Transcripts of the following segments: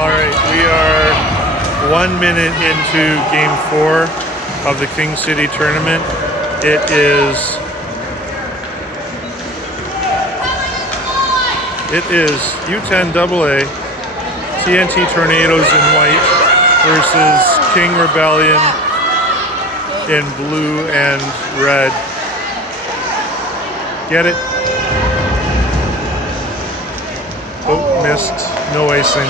Alright, we are 1 minute into game 4 of the King City tournament. It is U10AA TNT Tornadoes in white versus King Rebellion in blue and red. Get it? Oh, missed. No icing.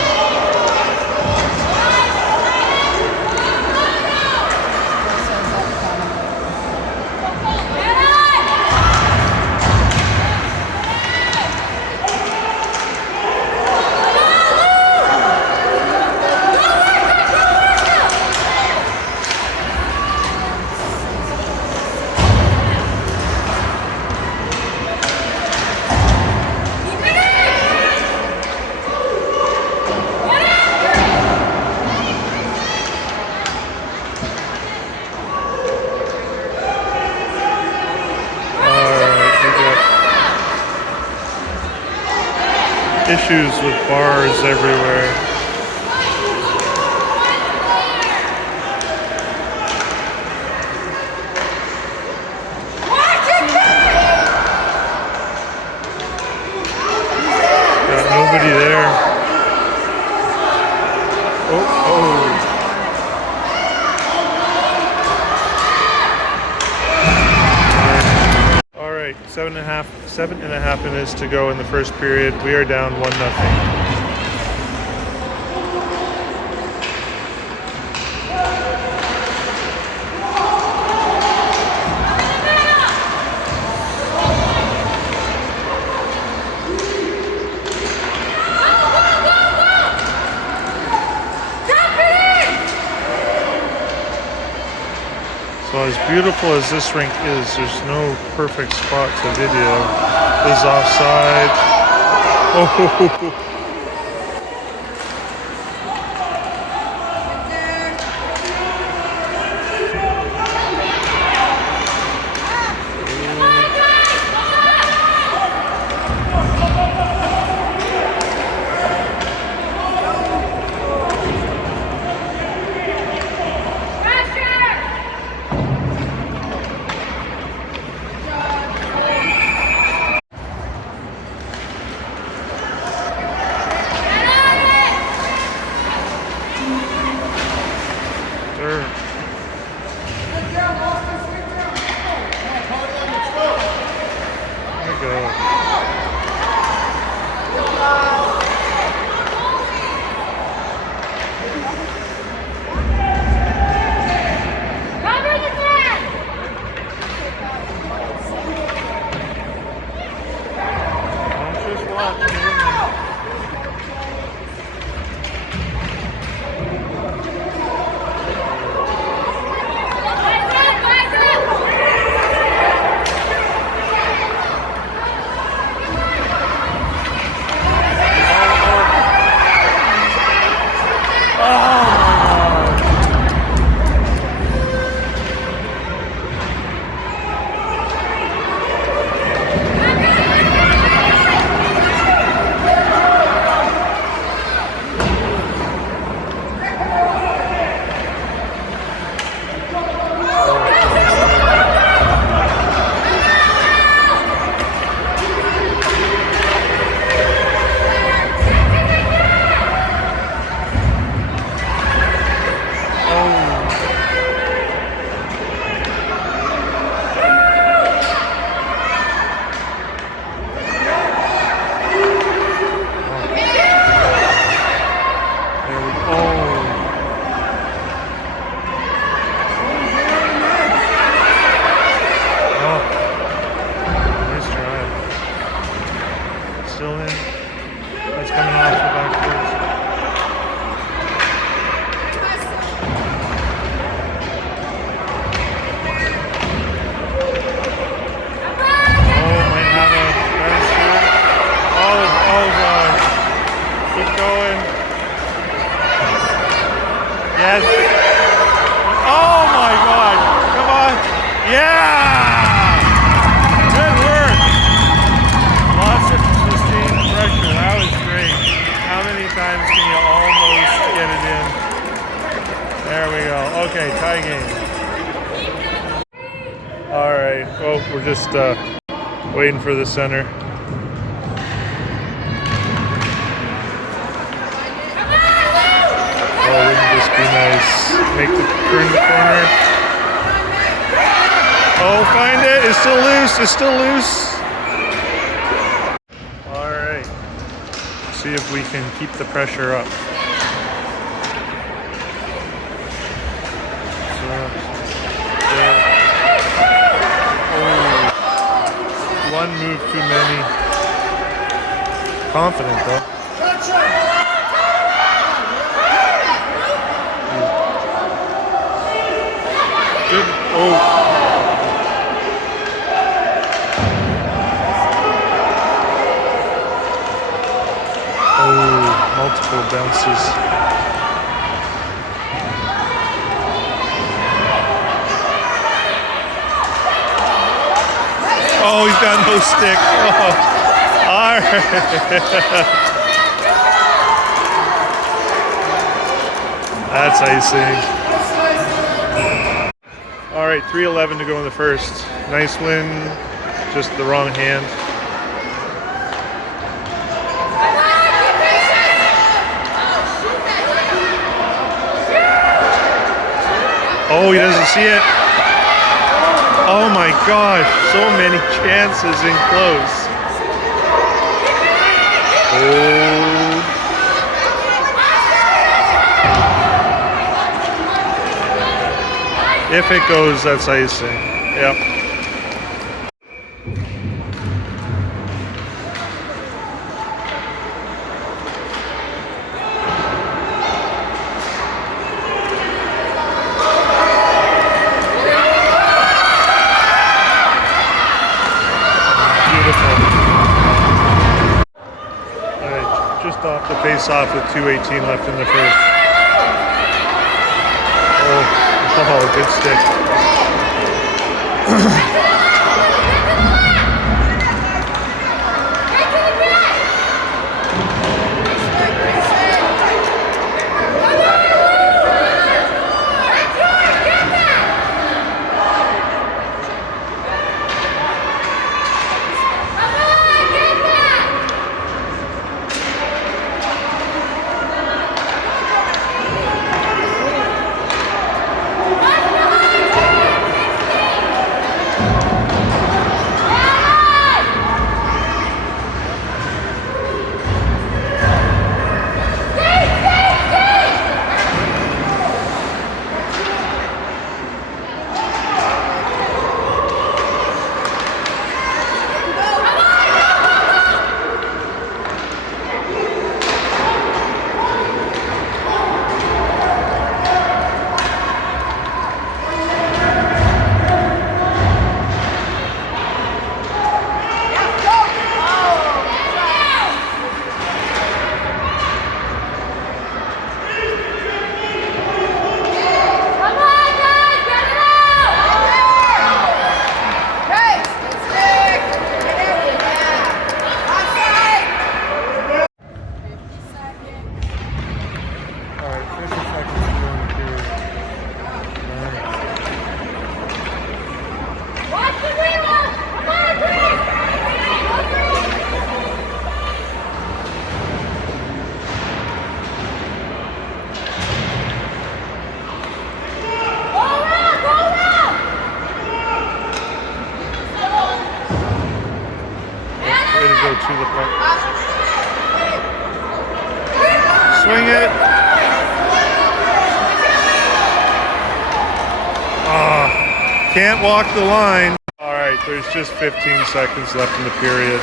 Issues with bars everywhere. Got nobody there. Oh. All right, 7.5 minutes to go in the first period. We are down 1-0. So as beautiful as this rink is, there's no perfect spot to video. Is offside. Oh. Still in. That's coming off the back post. Oh, might have a better shoot. Oh God. Keep going. Yes. Oh my God. Come on. Yeah! Good work. Lots of sustained pressure. That was great. How many times Can you almost get it in? There we go. Okay, tie game. All right. Oh, we're just waiting for the center. Oh, wouldn't this be nice? Make the turn the corner. Oh, find it. It's still loose. It's still loose. All right. See if we can keep the pressure up. One move too many. Confident though. Good. Oh. Oh, multiple bounces. Oh, he's got no stick. Oh. All right. That's icing. All right, 3:11 to go in the first. Nice win, just the wrong hand. Oh, he doesn't see it. Oh my gosh, so many chances in close. Oh. If it goes, that's icing. Yep. Just off the face-off with 2:18 left in the first. Oh, good stick. To the front. Swing it. Can't walk the line. All right, there's just 15 seconds left in the period.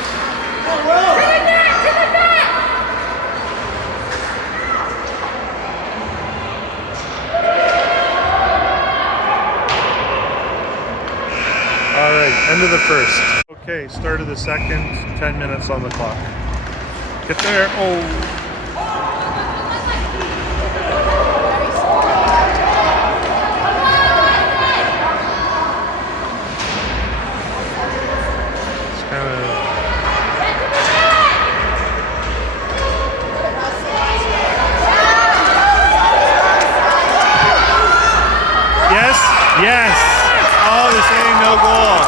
All right, end of the first. Okay, start of the second, 10 minutes on the clock. Get there. Oh. It's kind of... Yes! Oh, this ain't no goal.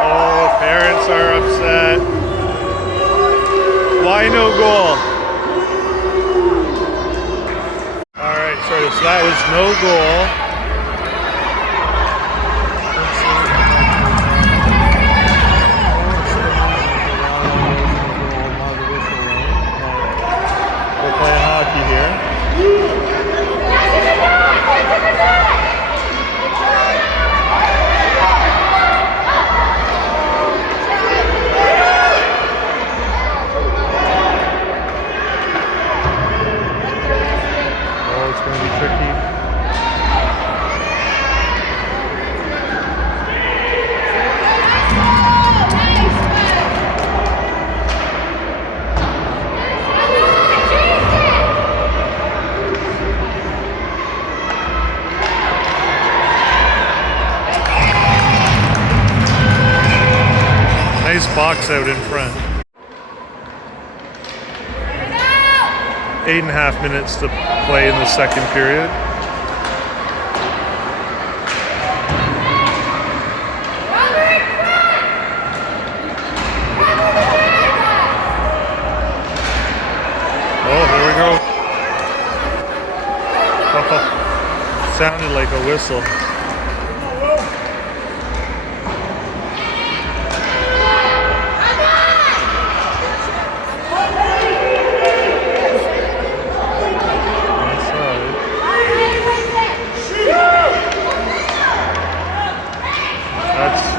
Oh, parents are upset. Why no goal? Alright, so that was no goal. We're playing hockey here. Oh, it's going to be tricky. Nice box out in front. 8.5 minutes to play in the second period. Oh, here we go. Oh, sounded like a whistle.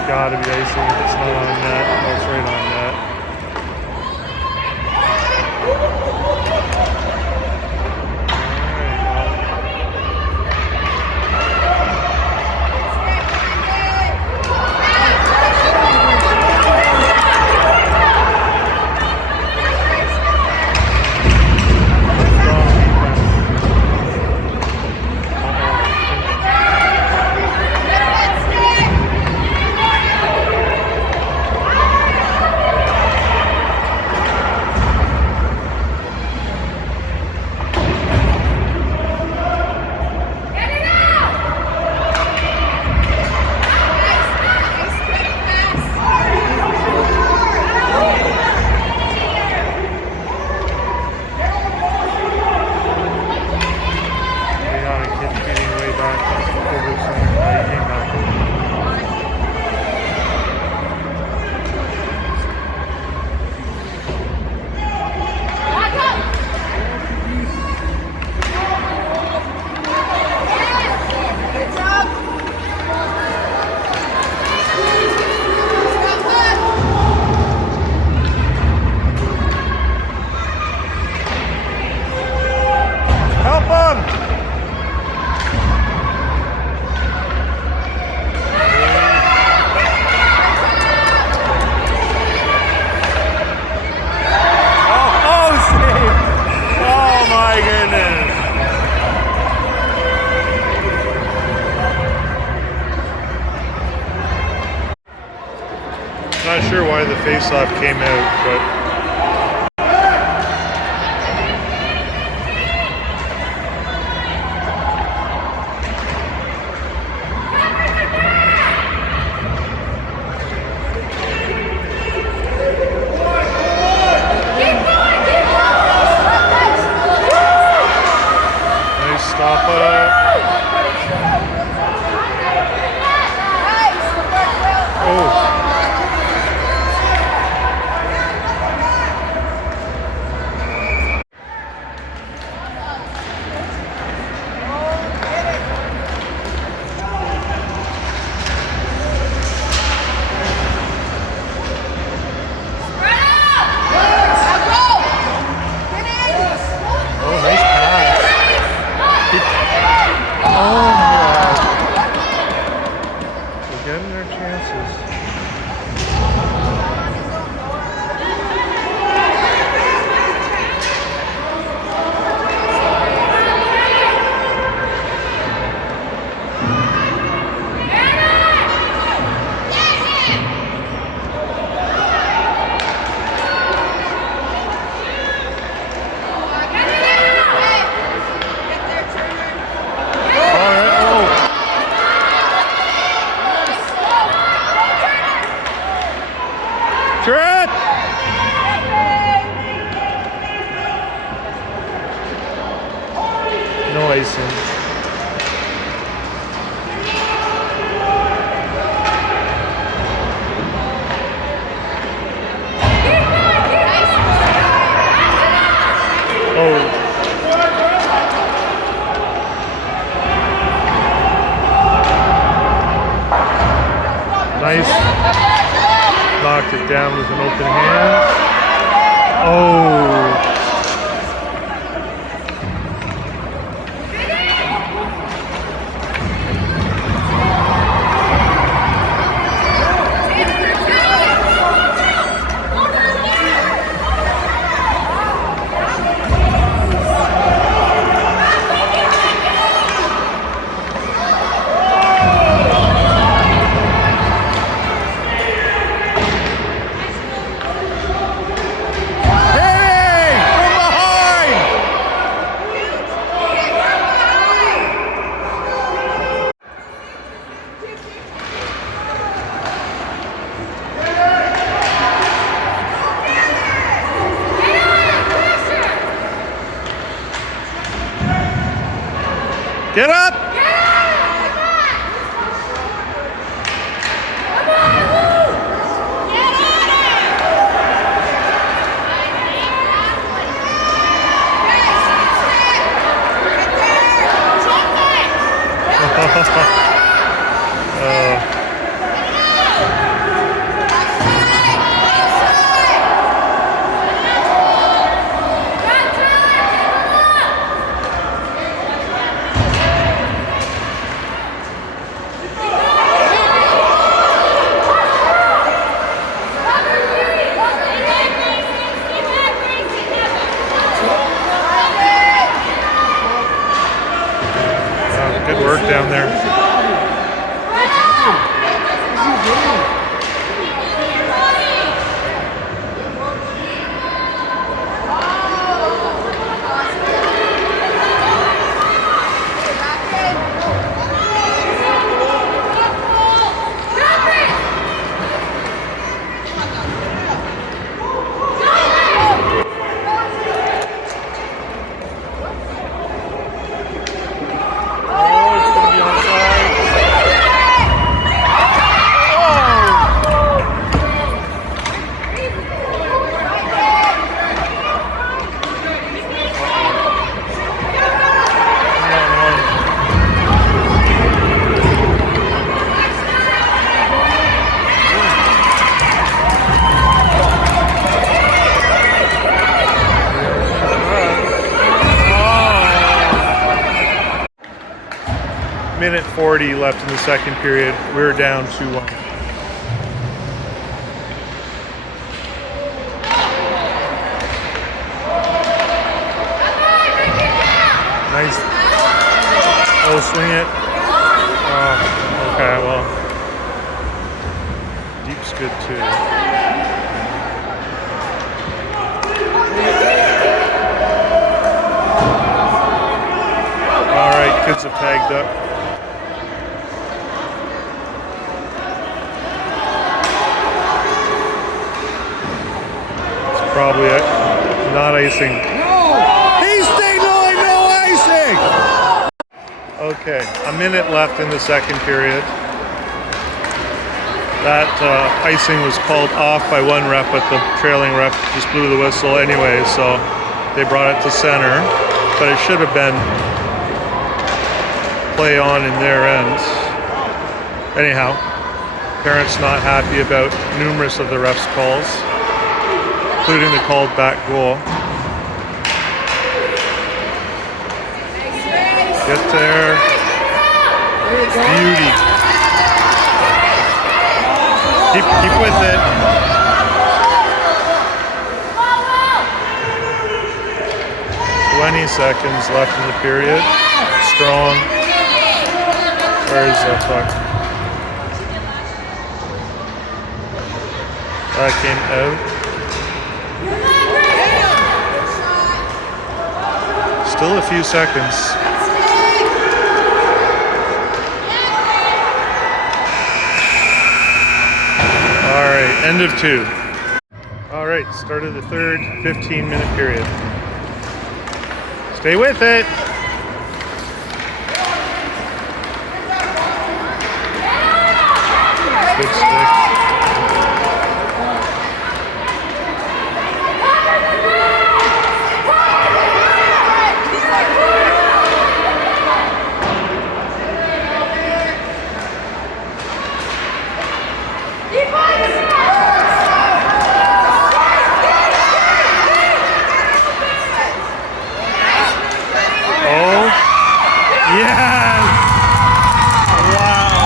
Gotta be icing if it's not on net. Oh, it's right on net. Not sure why the face-off came out, but nice stop up. Oh. No icing. Oh. Nice. Knocked it down with an open hand. Oh. Get up! Good work down there. Minute 40 left in the second period. We're down 2-1. Nice. Oh, swing it. Oh, okay, well. Deep's good too. All right, kids have tagged up. Probably not icing. No! He's signaling no icing! Okay, a minute left in the second period. That icing was called off by one ref, but the trailing ref just blew the whistle anyway, so they brought it to center. But it should have been play on in their end. Anyhow, parents not happy about numerous of the refs' calls, including the called back goal. Get there. Beauty. Keep with it. "20 seconds left in the period. Strong. Where's the fuck? That came out. Still a few seconds. All right, end of 2. All right, start of the third 15-minute period. Stay with it. good stick. Oh, yes! Wow.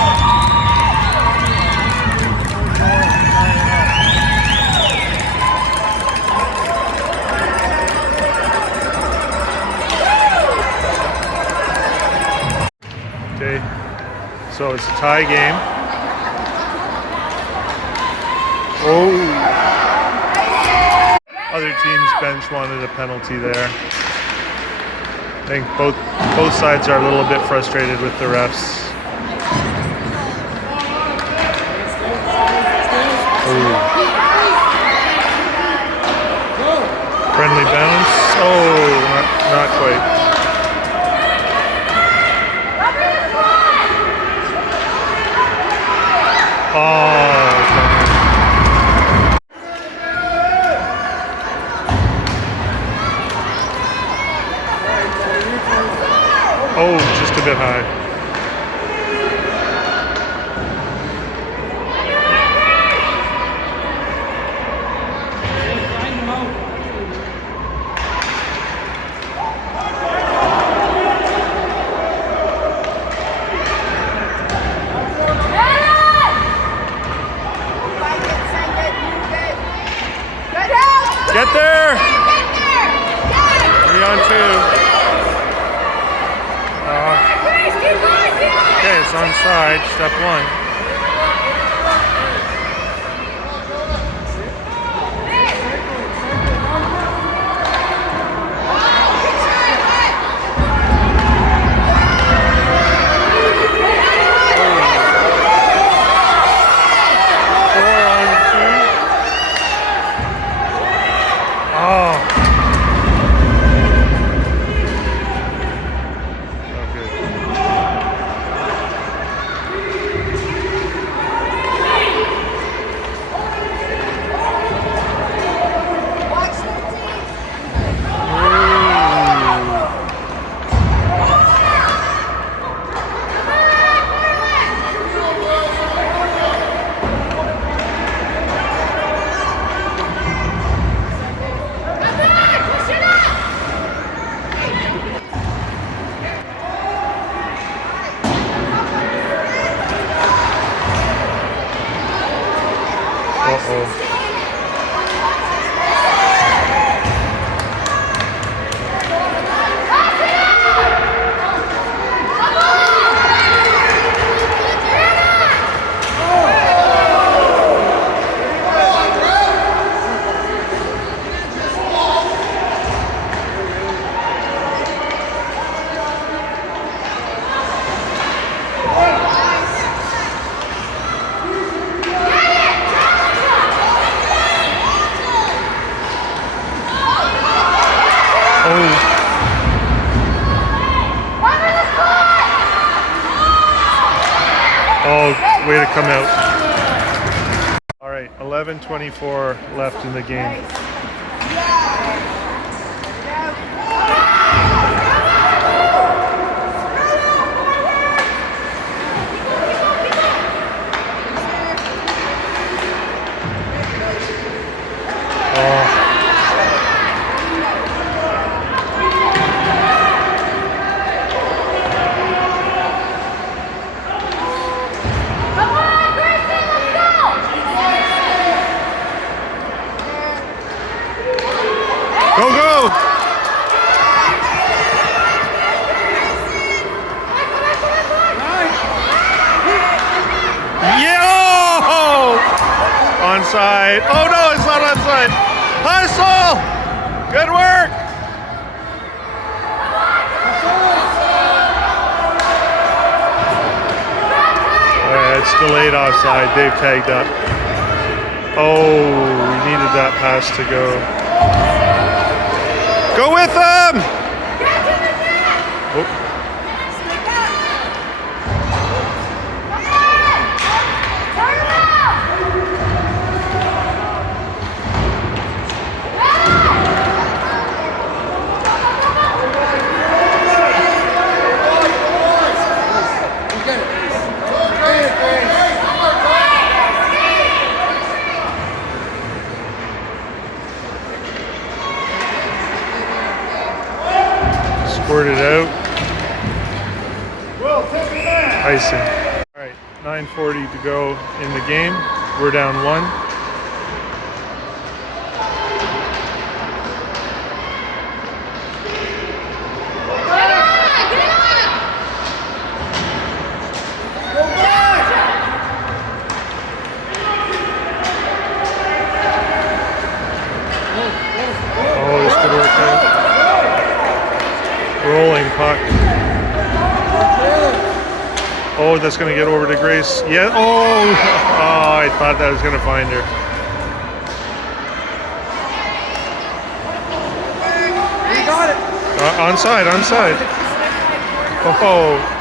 Okay, so it's a tie game. Oh, other team's bench wanted a penalty there. I think both sides are a little bit frustrated with the refs. Oh. Friendly bounce. Oh, not quite. Oh, just a bit high. Get there! 3-on-2. Okay, it's onside, step one. Oh, way to come out. All right, 11:24 left in the game. Go, go! Yo! Onside. Oh no, it's not onside. Hustle! Good work! It's delayed offside. They've tagged up. Oh, we needed that pass to go. Go with them! Oh. Squirt it out. Icing. All right, 9:40 to go in the game. We're down 1. Oh, this could work out. Rolling puck. Oh, that's going to get over to Grace. Yeah. Oh, I thought that was going to find her. You got it. Onside, onside. Oh.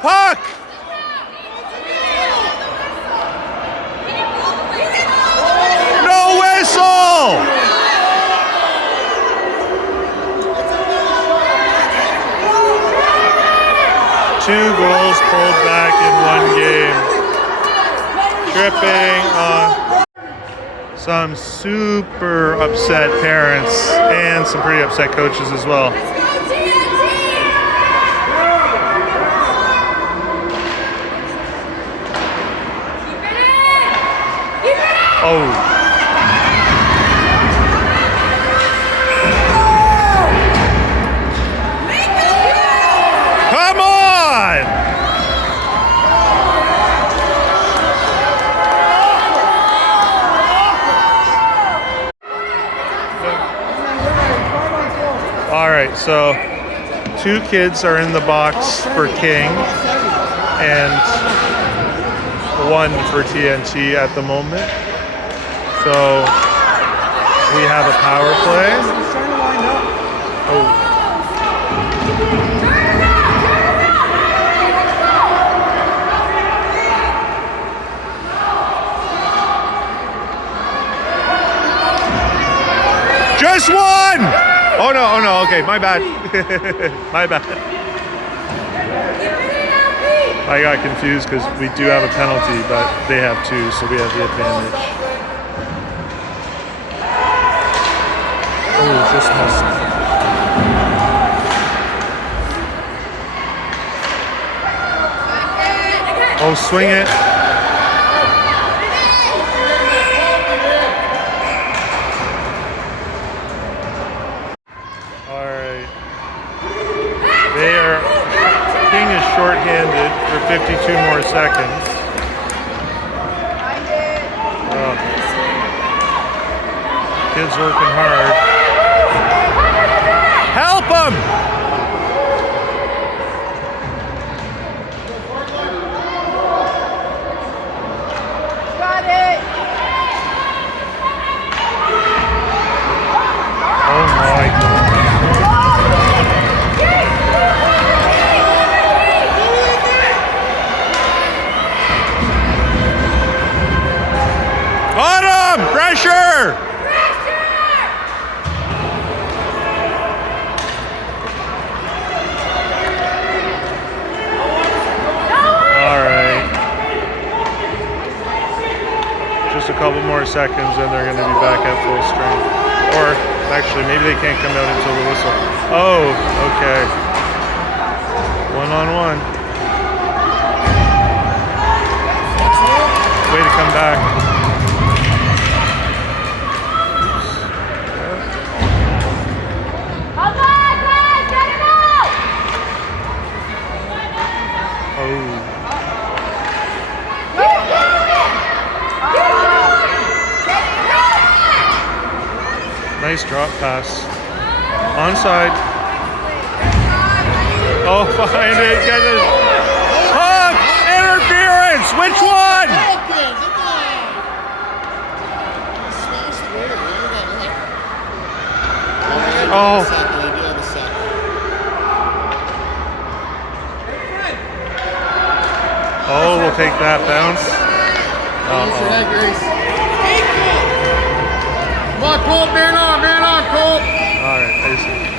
Puck! No whistle! Two goals pulled back in one game. Tripping on some super upset parents and some pretty upset coaches as well. Oh. Come on! All right, so 2 kids are in the box for King and 1 for TNT at the moment. So we have a power play. Oh. Just 1! Oh no, okay, my bad. My bad. I got confused because we do have a penalty, but they have 2, so we have the advantage. Oh, just missed. Oh, swing it. All right. King is short-handed for 52 more seconds. Kids working hard. Help him! Got it! Oh my God. On him! Pressure! A couple more seconds and they're going to be back at full strength. Or actually, maybe they can't come out until the whistle. Oh, okay. 1-on-1. Way to come back. Oh. Nice drop pass. Onside. Oh, find it. Get it. Hook! Interference! Which one? Oh. Oh, we'll take that bounce. Come on, Colt, man on, Colt. All right, I see.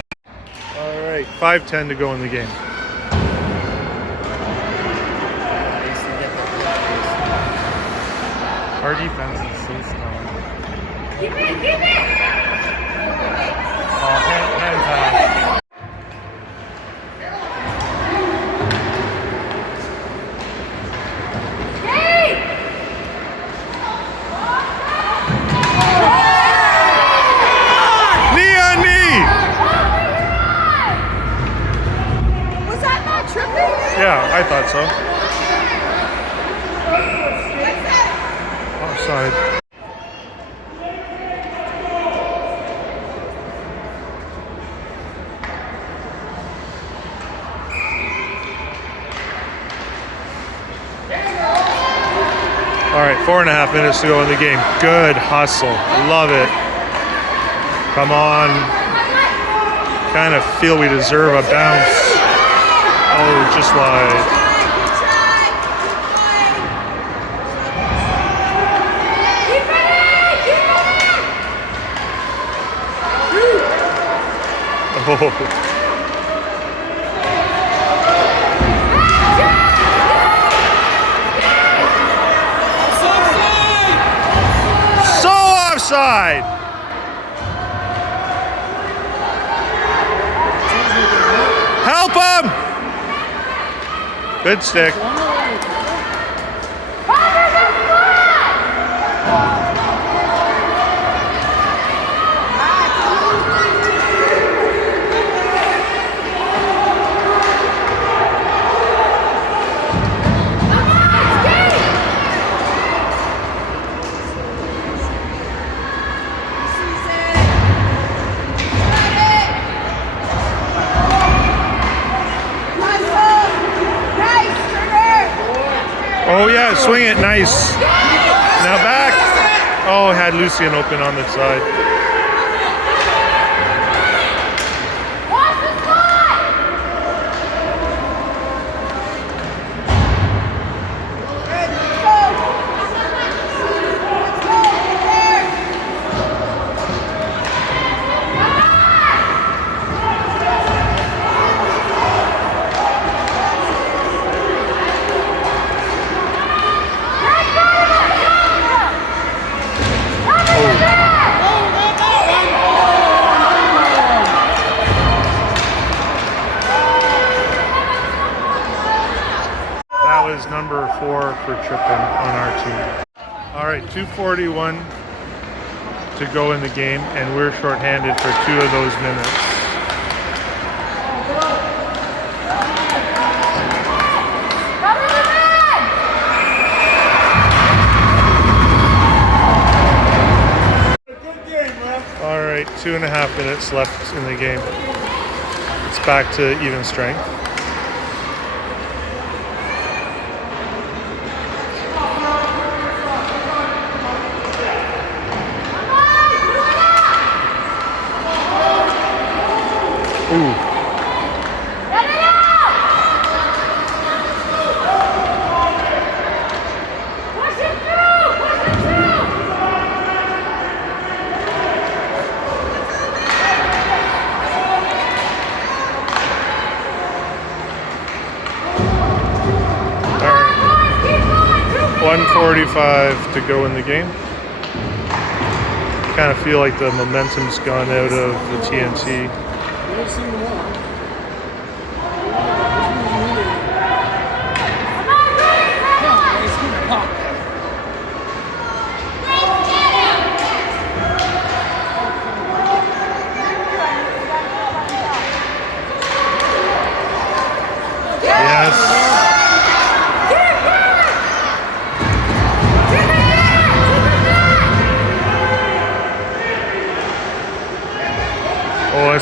All right, 5:10 to go in the game. Our defense is so strong. Keep it! Oh, hands off. Knee on knee! Was that not tripping? Yeah, I thought so. Offside. All right, 4.5 minutes to go in the game. Good hustle. Love it. Come on. Kind of feel we deserve a bounce. Oh, just wide. Oh. Offside. Help him! Good stick. Oh yeah, swing it, nice. Now back. Oh, had Lucian open on the side. Is number 4 for tripping on our team. All right, 2:41 to go in the game, and we're shorthanded for 2 of those minutes. All right, 2.5 minutes left in the game. It's back to even strength. Ooh. All right. 1:45 to go in the game. Kind of feel like the momentum's gone out of the TNT.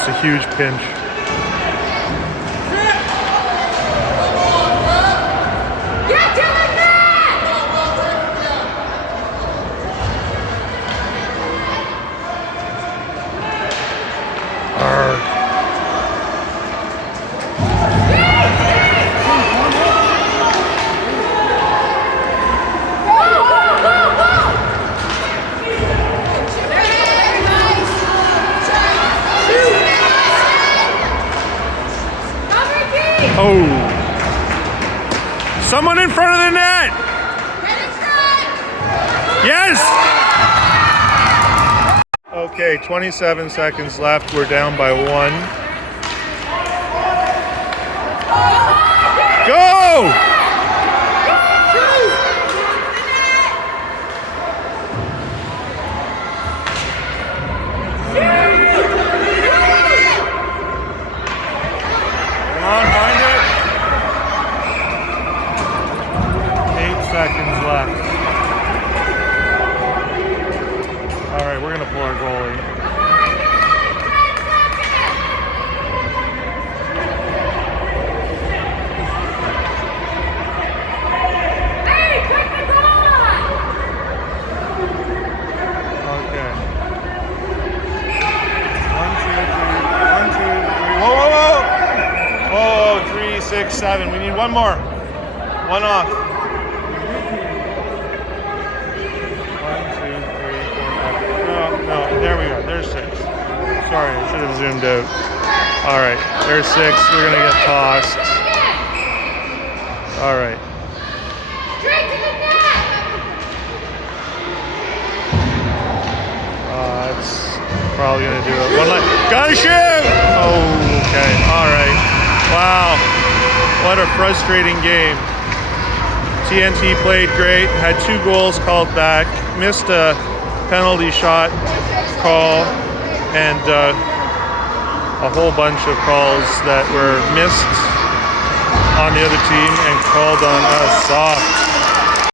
a huge pinch. Get to the net! Arrgh. Oh. Someone in front of the net. Yes. Okay, 27 seconds left. We're down by 1. Go! Come on, find it. 8 seconds left. All right, we're gonna pull our goalie. Okay. 1, 2, 3. 1, 2, 3. Whoa, whoa, whoa! Whoa, 3, 6, 7. We need one more. One off. 1, 2, 3, 4, 5. No, there we go. There's 6. Sorry, I should have zoomed out. All right, there's 6. We're gonna get tossed. All right. That's probably gonna do it. One line. Gotta shoot! Oh, okay. All right. Wow. What a frustrating game. TNT played great. Had 2 goals called back. Missed a penalty shot call and a whole bunch of calls that were missed on the other team and called on us soft.